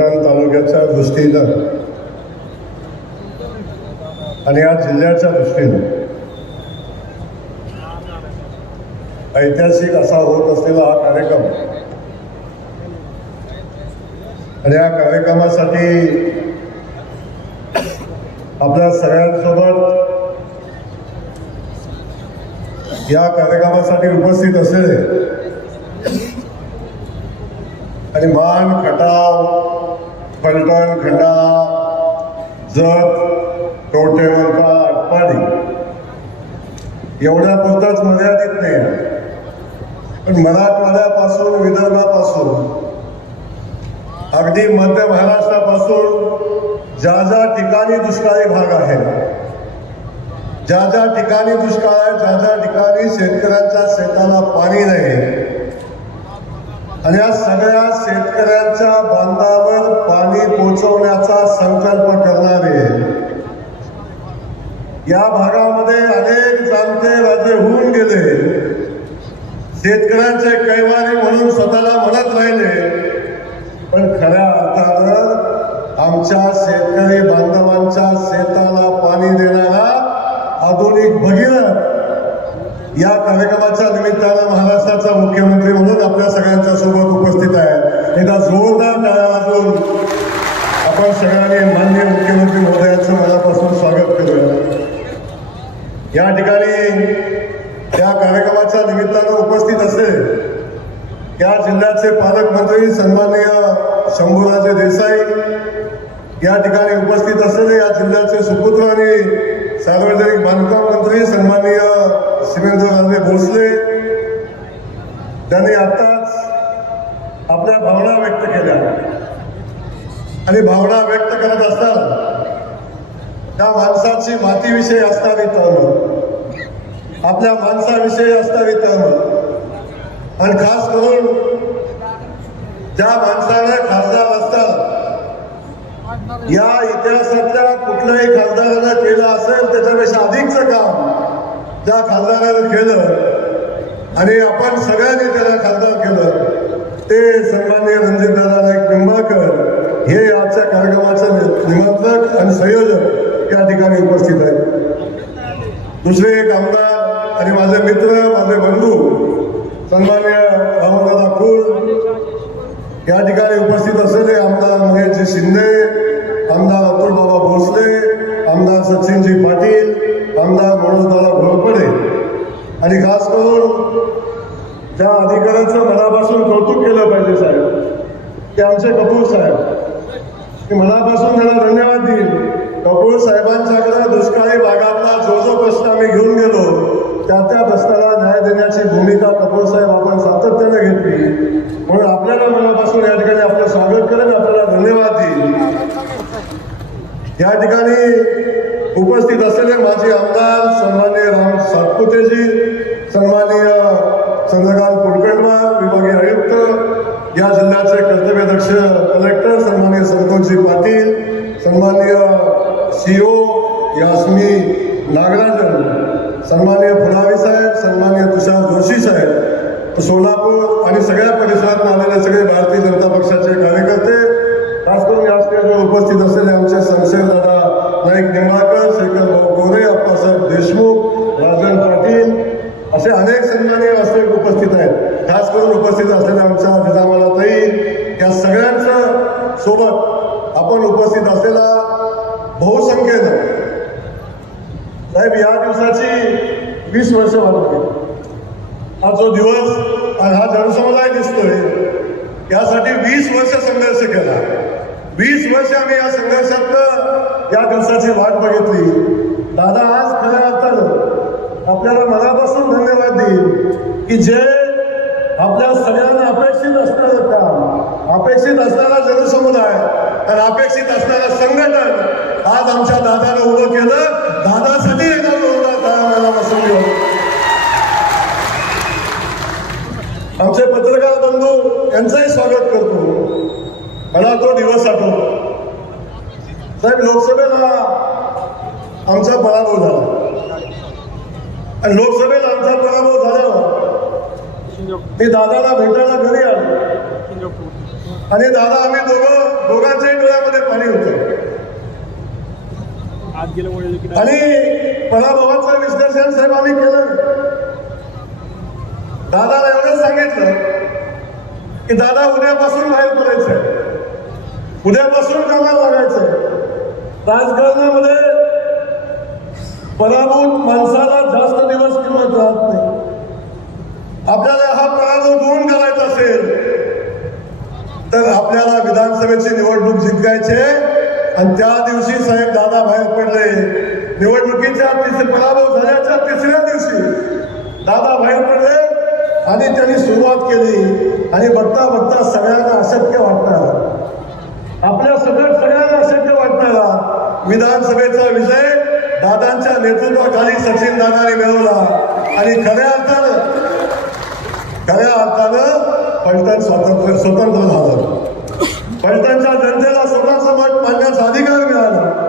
फलटण तालुक्याच्या दृष्टीनं आणि या जिल्ह्याच्या दृष्टीनं ऐतिहासिक असा होत असलेला हा कार्यक्रम. आणि या कार्यक्रमासाठी आपल्या सगळ्यांसोबत या कार्यक्रमासाठी उपस्थित असलेले आणि मान खटाव फलटण खंडाळा जत कवटेमंका अटपाडी एवढ्या पुरताच मर्यादित नाही. पण मराठवाड्यापासून विदर्भापासून अगदी मध्य महाराष्ट्रापासून ज्या ज्या ठिकाणी दुष्काळी भाग आहे ज्या ज्या ठिकाणी दुष्काळ आहे ज्या ज्या ठिकाणी शेतकऱ्यांच्या शेताला पाणी नाही आणि या सगळ्या शेतकऱ्यांच्या बांधावर पाणी पोहोचवण्याचा संकल्प करणारे. या भागामध्ये अनेक जाणते राजे होऊन गेले. शेतकऱ्यांचे कैवारी म्हणून स्वतःला म्हणत राहिले. पण खऱ्या अर्थानं आमच्या शेतकरी बांधवांच्या शेताला पाणी देणारा आधुनिक भगीरथ या कार्यक्रमाच्या निमित्तानं महाराष्ट्राचा मुख्यमंत्री एकदा जोरदार टाळ्या वाजवून आपण सगळ्यांनी माननीय मुख्यमंत्री महोदयाचं मनापासून स्वागत करूया. या ठिकाणी त्या कार्यक्रमाच्या निमित्तानं उपस्थित असेल या जिल्ह्याचे पालकमंत्री सन्माननीय शंभूराजे देसाई या ठिकाणी उपस्थित असलेले या जिल्ह्याचे सुपुत्र आणि सार्वजनिक बांधकाम मंत्री सन्माननीय शिवेंद्रराजे भोसले त्यांनी आता आपल्या भावना व्यक्त केल्या. आणि भावना व्यक्त करत असताना त्या माणसाची मातीविषयी असणारी तळमळ आपल्या माणसाविषयी असणारी तळमळ. आणि खास करून ज्या माणसाने खासदार असतात या इतिहासातल्या कुठल्याही खासदारानं केलं असेल त्याच्यापेक्षा अधिकचं काम ज्या खासदारानं केलं. आणि आपण सगळ्यांनी त्याला खासदार केलं. ते सन्माननीय रणजितदादा नाईक निंबाळकर हे आजच्या कार्यक्रमाचे निमंत्रक आणि संयोजक या ठिकाणी उपस्थित आहेत. दुसरे एक आमदार आणि माझे मित्र माझे बंधू सन्मान्य रामदादा कुल या ठिकाणी उपस्थित असलेले आमदार महेशजी शिंदे आमदार अतुल बाबा भोसले आमदार सचिनजी पाटील आमदार मनोजदादा घोरपडे आणि खास करून त्या अधिकाऱ्यांचं मनापासून कौतुक केलं पाहिजे साहेब. ते आमचे कपूर साहेब. मी मनापासून त्यांना धन्यवाद देईल कपूर साहेबांच्याकडे दुष्काळी भागातला जो जो प्रश्न आम्ही घेऊन गेलो त्या त्या प्रश्नाला न्याय देण्याची भूमिका कपूर साहेब आपण सातत्याने घेतली. म्हणून आपल्याला मनापासून या ठिकाणी आपलं स्वागत करेन आपल्याला धन्यवाद देईल या ठिकाणी अध्यक्ष कलेक्टर सन्माननीय संतोषजी पाटील सन्माननीय सीओ यास्मी नागराजन सन्माननीय फुलावी साहेब सन्माननीय तुषार जोशी साहेब सोलापूर आणि सगळ्या परिसरात आलेले सगळे भारतीय जनता पक्षाचे कार्यकर्ते खास करून या स्टेजवर उपस्थित असलेले आमचे संशय दादा नाईक निंबाळकर शेखर भाऊ गोरे अप्पासाहेब देशमुख राजन पाटील असे अनेक सन्माननीय वास्तविक उपस्थित आहेत खास करून उपस्थित असलेल्या आमच्या जिजामाला ताई या सगळ्यांचं सोबत आपण उपस्थित असलेला बहुसंख्येनं साहेब या दिवसाची वीस वर्ष वाढवली हा जो दिवस आणि हा जनसमुदाय दिसतोय आम्ही वीस वर्ष संघर्ष केला. वीस वर्ष आम्ही या संघर्षात या दिवसाची वाट बघितली. दादा आज खऱ्या अर्थानं आपल्याला मनापासून धन्यवाद देईल की जे आपल्या सगळ्यांना अपेक्षित असणारं काम अपेक्षित असणारा जनसमुदाय आणि अपेक्षित असणारं संघटन आज आमच्या दादानं उभं केलं. दादासाठी एकदा जोरदार टाळ्या मनापासून घेऊ. आमचे पत्रकार बंधू यांचंही स्वागत करतो. मला तो दिवस आठवतो. साहेब लोकसभेला आमचा पराभव झाला. आणि लोकसभेला आमचा पराभव झाल्यावर मी दादाला भेटायला घरी आलो. आणि दादा आम्ही दोघं दोघांच्याही डोळ्यामध्ये पाणी होतं. आणि पराभवाचं विश्लेषण साहेब आम्ही केलं दादाला एवढंच सांगितलं की दादा उद्यापासून बाहेर पडायचंय उद्यापासून कामाला लागायचंय राजकारणामध्ये पराभूत माणसाला जास्त दिवस किंमत राहत नाही. आपल्याला हा पराभव दूर करायचा असेल तर आपल्याला विधानसभेची निवडणूक जिंकायचे आणि त्या दिवशी साहेब दादा बाहेर पडले. निवडणुकीच्या पराभव झाल्याच्या तिसऱ्या दिवशी दादा बाहेर पडले आणि त्यांनी सुरुवात केली. आणि बघता बघता सगळ्यांना अशक्य वाटणार. आपल्या सगळ्या सगळ्यांना अशक्य वाटणारा. विधानसभेचा विजय दादांच्या नेतृत्वाखाली सचिन दादाने मिळवला. आणि खऱ्या अर्थानं खऱ्या अर्थानं पलटण स्वतंत्र स्वतंत्र झालं. पलटणच्या जनतेला स्वतःचं मत मांडण्याचा अधिकार मिळाला.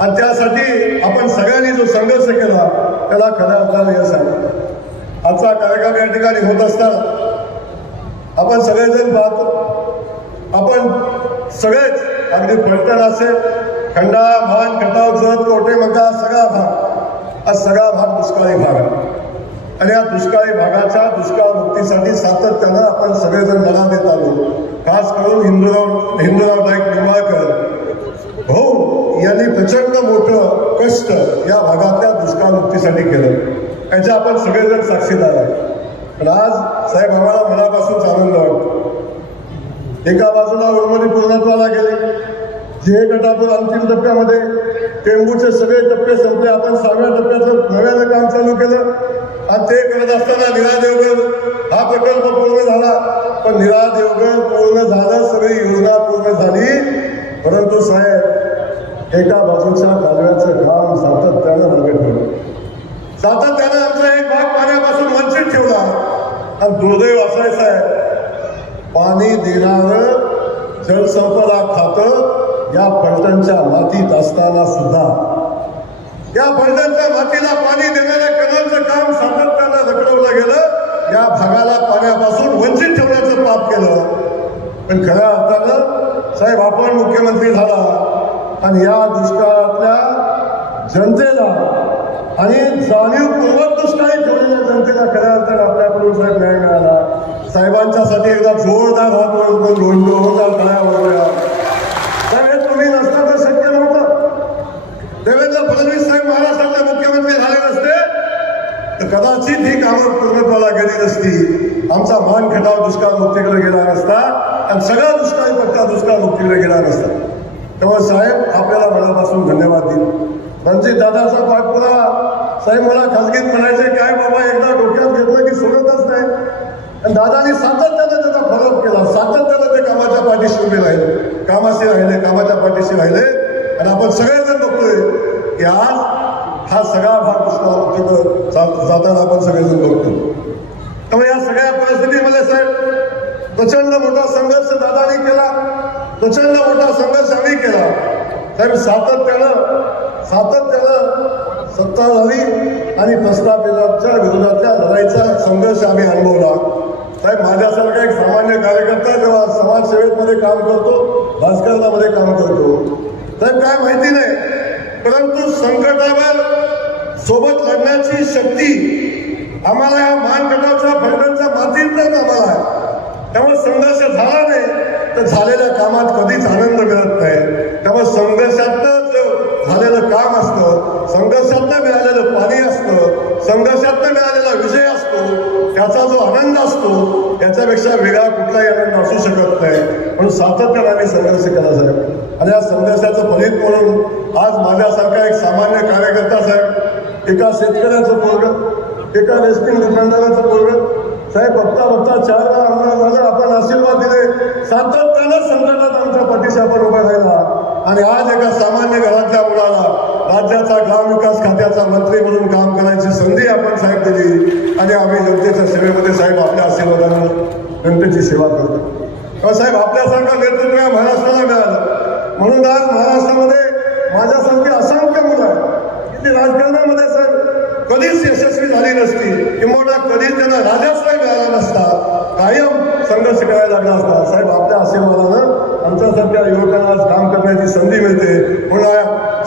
आणि त्यासाठी आपण सगळ्यांनी जो संघर्ष केला त्याला खऱ्या अर्थानं यश आहे आजचा कार्यक्रम या ठिकाणी होत असताना आपण सगळेजण पाहतो. आपण सगळेच अगदी पलटण असेल खंडा भान खटाव जत कोटे मका सगळा भाग. हा सगळा भाग दुष्काळी भाग आहे. आणि या दुष्काळी भागाच्या दुष्काळ मुक्तीसाठी सातत्यानं आपण सगळेजण लढा देत आलो. खास करून हिंदूराव हिंदूराव नाईक निंबाळकर भाऊ हो, यांनी प्रचंड मोठं कष्ट या भागातल्या दुष्काळ मुक्तीसाठी केलं. याच्या आपण सगळेजण साक्षीदार आहे पण आज साहेब आम्हाला मनापासून आनंद वाटतो एका बाजूला उर्वरित पूर्णत्वाला गेले. जे गटापूर अंतिम टप्प्यामध्ये टेंबूचे सगळे टप्पे संपले. आपण सहाव्या टप्प्याचं नव्यानं काम चालू केलं. आणि ते करत असताना निरा देवगड हा प्रकल्प पूर्ण झाला. पण निरा देवगड पूर्ण झालं सगळी योजना पूर्ण झाली. परंतु साहेब एका बाजूच्या कालव्याचं काम सातत्यानं मागे ठेवलं सातत्यानं आमचा एक भाग पाण्यापासून वंचित ठेवला आणि दुर्दैव असायचं आहे किनारं जलसंपदा खातं या पलटणच्या मातीत असताना सुद्धा. या पलटणच्या मातीला पाणी देणाऱ्या कणांचं काम सातत्यानं रखडवलं गेलं. या भागाला पाण्यापासून वंचित ठेवण्याचं पाप केलं. पण खऱ्या अर्थानं साहेब आपण मुख्यमंत्री झाला आणि या दुष्काळातल्या जनतेला आणि जाणीवपूर्वक दुष्काळी ठेवलेल्या जनतेला खऱ्या अर्थानं आपल्याकडून साहेब न्याय मिळाला. साहेबांच्यासाठी एकदा जोरदार हात वर करून जोरदार काय वळूया साहेब तुम्ही नसता तर शक्य नव्हतं. देवेंद्र फडणवीस साहेब महाराष्ट्राचे मुख्यमंत्री झाले नसते तर कदाचित ही कामं पूर्णत्वाला गेली नसती. आमचा मान खटाव दुष्काळ मुक्तीकडे गेला नसता आणि सगळा दुष्काळी पट्टा दुष्काळ मुक्तीकडे गेला नसता. तेव्हा साहेब आपल्याला मनापासून धन्यवाद देईल रणजित दादाचा पाठपुरा साहेब मला खासगीत म्हणायचे काय बाबा एकदा डोक्यात घेतलं की सोडतच नाही. दादानी सातत्यानं त्याचा फरक केला. सातत्यानं ते कामाच्या पाठीशी उभे राहिले. कामाशी राहिले कामाच्या पाठीशी राहिले. आणि आपण सगळेजण बघतोय की आज हा सगळा भाग दुष्काळ जाताना आपण सगळेजण बघतो. त्यामुळे या सगळ्या परिस्थितीमध्ये साहेब प्रचंड मोठा संघर्ष दादानी केला. प्रचंड मोठा संघर्ष आम्ही केला. साहेब सातत्यानं सातत्यानं सत्ता झाली आणि प्रस्थापितांच्या विरोधातल्या लढाईचा संघर्ष आम्ही अनुभवला. साहेब माझ्यासारखा एक सामान्य कार्यकर्ता जेव्हा समाजसेवेमध्ये काम करतो राजकारणामध्ये काम करतो. साहेब काय माहिती नाही परंतु संकटावर सोबत लढण्याची शक्ती आम्हाला या मानगटाच्या फलटणच्या मातीतच आम्हाला आहे. त्यामुळे संघर्ष झाला नाही तर झालेल्या कामात कधीच आनंद मिळत नाही. त्यामुळे संघर्षातनं झालेलं काम असतं संघर्षातनं मिळालेलं पाणी असतं संघर्षातनं मिळालेला विजय असतो त्याचा जो आनंद असतो त्याच्यापेक्षा वेगळा कुठलाही आनंद असू शकत नाही. म्हणून सातत्याने आम्ही संघर्ष केला साहेब. आणि या संघर्षाचं फलित म्हणून आज माझ्यासारखा एक सामान्य कार्यकर्ता साहेब एका शेतकऱ्याचं पोरग एका रेस्टिंग दुकानदाराचं पोरग साहेब बघता बघता चार वेळा आमदार झालं आपण आशीर्वाद दिले. सातत्यानं संकटात आमच्या पाठीशी आपण उभा राहिला. आणि आज एका सामान्य घरातल्या मुलाला राज्याचा ग्राम विकास खात्याचा मंत्री म्हणून काम करायची संधी आपण साहेब दिली. आणि आम्ही जनतेच्या सेवेमध्ये साहेब आपल्या आशीर्वादानं जनतेची सेवा करतो. साहेब आपल्यासारखं नेतृत्व या महाराष्ट्राला मिळालं. म्हणून आज महाराष्ट्रामध्ये माझ्यासारखी असंख्य मुलं आहेत. की ती राजकारणामध्ये साहेब कधीच यशस्वी झाली नसती. किंवा कधीच त्यांना राजाश्रय मिळाला नसता. कायम संघर्ष करायला लागला असता. साहेब आपल्या आशीर्वादानं आमच्यासारख्या युवकांना आज काम करण्याची संधी मिळते. पुन्हा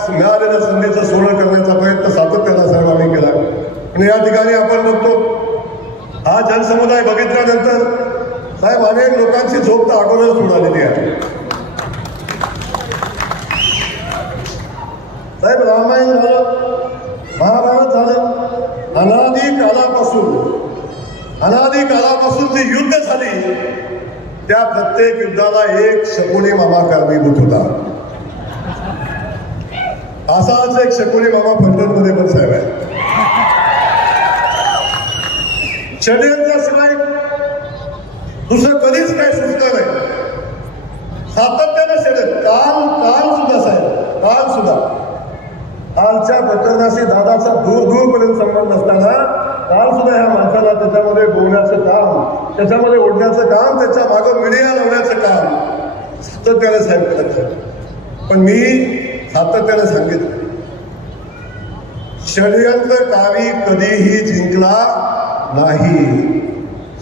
मिळालेल्या संधीचं सोनं करण्याचा प्रयत्न सातत्यानं साहेब आम्ही केला. आणि या ठिकाणी आपण बघतो हा जनसमुदाय बघितल्यानंतर साहेब अनेक लोकांची झोप तर अगोदरच उडालेली आहे. साहेब रामायण झालं महाभारत झालं अनादी कालापासून अनादी कालापासून जी युद्ध झाली त्या प्रत्येक युद्धाला एक शकुनी मामा कारणीभूत होता. असाच एक शकुनी मामा फलटणमध्ये पण साहेब आहे षडयंत्राशिवाय दुसरं कधीच काही सुचलं नाही. सातत्यानं षडयंत्र काल काल सुद्धा साहेब काल सुद्धा. कालच्या प्रकरणाशी दादाचा दूर दूरपर्यंत संबंध असताना काम सुद्धा ह्या माणसाला त्याच्यामध्ये बोलण्याचं काम त्याच्यामध्ये ओढण्याचं काम त्याच्या मागं मीडिया लावण्याचं काम सातत्याने साहेब करत पण मी सातत्याने सांगितलं षडयंत्रकारी कधीही जिंकला नाही.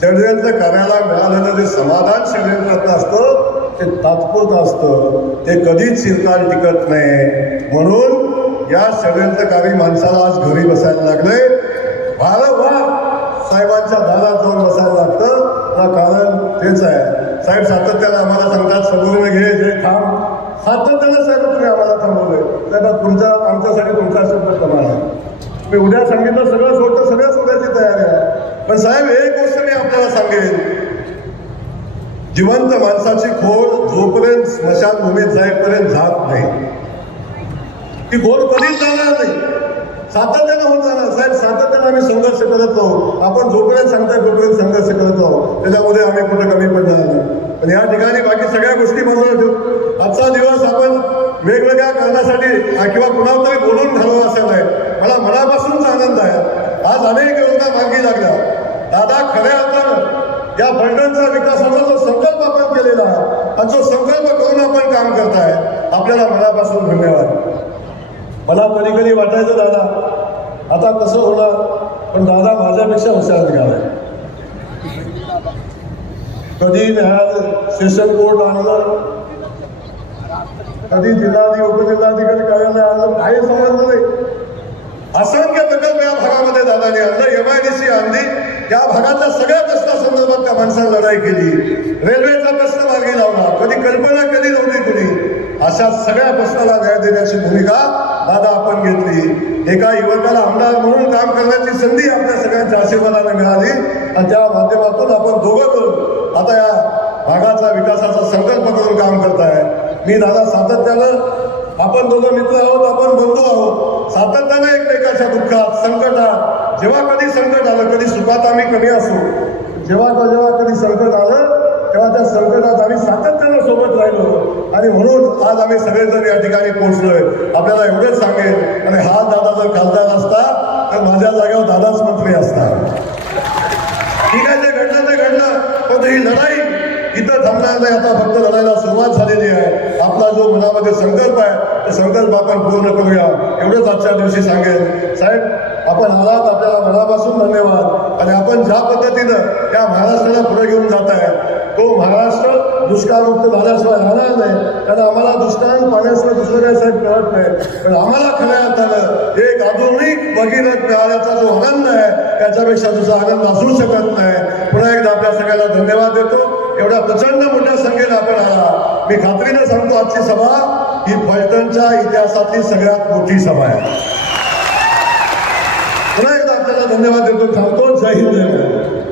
षडयंत्रकार्याला मिळालेलं जे समाधान षडयंत्रातलं असतं ते तात्पुरतं असतं. ते कधीच चिरकाल टिकत नाही. म्हणून या षडयंत्रकारी माणसाला आज घरी बसायला लागले वारंवार साहेबांच्या दारात जाऊन बसायला लागतं. ना कारण तेच आहे. साहेब सातत्याला आम्हाला सांगतात सबुरीने घे जे थांब सातत्यानं साहेब तुम्ही आम्हाला थांबवलंय. साहेब तुमचा आमच्यासाठी तुमचा शब्द कमाल आहे. मी उद्या सांगितलं सगळं सोडतं सगळं सोडायची तयारी आहे. पण साहेब एक गोष्ट मी आपल्याला सांगेन. जिवंत माणसाची खोल जोपर्यंत स्मशानभूमीत जाईपर्यंत जात नाही. ती खोल कधीच जाणार नाही. सातत्यानं होत जाणार. साहेब सातत्यानं आम्ही संघर्ष करत आहोत. आपण जोपर्यंत सांगताय तोपर्यंत संघर्ष करत आहोत. त्याच्यामध्ये आम्ही कुठं कमी पडणार नाही. पण या ठिकाणी बाकी सगळ्या गोष्टी बरोबर ठेवू आजचा दिवस आपण वेगवेगळ्या कारणासाठी किंवा कुणाला तरी बोलून घालवं असं नाही. मला मनापासूनच आनंद आहे. आज अनेक योजना मार्गी लागल्या. दादा खऱ्या अर्थानं या बंडनचा विकासाचा जो संकल्प आपण केलेला आहे आणि जो संकल्प करून आपण काम करताय आपल्याला मनापासून धन्यवाद. मला कधी कधी वाटायचं दादा आता कसं होणार? पण दादा माझ्यापेक्षा हुशार निघालाय. कधी न्यायालय सेशन कोर्ट आणलं? कधी जिल्हाधिकारी उपजिल्हाधिकारी कार्यालय आणलं? काही समजलं नाही. असंख्य प्रकल्प या भागामध्ये दादाने आणलं. एम आय डी सी आणली या भागातल्या सगळ्या प्रश्नासंदर्भात त्या माणसाने लढाई केली. रेल्वेचा प्रश्न मार्गी लावला. कधी कल्पना केली नव्हती कुणी. अशा सगळ्या प्रश्नाला न्याय देण्याची भूमिका दादा आपण घेतली. एका युवकाला आमदार म्हणून काम करण्याची संधी आपल्या सगळ्यांच्या आशीर्वादाने मिळाली. आणि त्या माध्यमातून आपण दोघं करून आता या भागाचा विकासाचा संकल्प करून काम करताय. मी दादा सातत्यानं आपण दोघं मित्र आहोत आपण बंधू आहोत. सातत्यानं एकमेकाच्या दुःखात संकटात जेव्हा कधी संकट आलं कधी सुखात आम्ही कमी असू. जेव्हा जेव्हा कधी संकट आलं तेव्हा त्या संकटात आम्ही सातत्यानं सोबत राहिलो आणि म्हणून आज आम्ही सगळेजण या ठिकाणी पोहोचलोय. आपल्याला एवढेच सांगेल आणि हा दादा जर खासदार असता तर माझ्या जागेवर दादाच मंत्री असता ठीक आहे ते घडलं ते घडलं. पण ही लढाई इथं थांबणार नाही. आता फक्त लढायला सुरुवात झालेली आहे. आपला जो मनामध्ये संकल्प आहे तो संकल्प आपण पूर्ण करूया. एवढंच आजच्या दिवशी सांगेल साहेब आपण आलात आपल्याला मनापासून धन्यवाद. आणि आपण ज्या पद्धतीनं या महाराष्ट्राला पुढे घेऊन जात आहे तो महाराष्ट्र दुष्काळमुक्त झाल्याशिवाय राहणार नाही. कारण आम्हाला दुष्काळ पाण्याशिवाय दुसरं काही साहेब कळत नाही. पण आम्हाला खऱ्या अर्थानं एक आधुनिक भगीरथ मिळाल्याचा जो आनंद आहे त्याच्यापेक्षा दुसरा आनंद असू शकत नाही. पुन्हा एकदा आपल्या सगळ्यांना धन्यवाद देतो. एवढ्या प्रचंड मोठ्या संख्येने आपण आला. मी खात्रीने सांगतो आजची सभा ही फलटणच्या इतिहासातली सगळ्यात मोठी सभा आहे. पुन्हा एकदा आपल्याला धन्यवाद देतो. थांबतो. जय हिंद. जय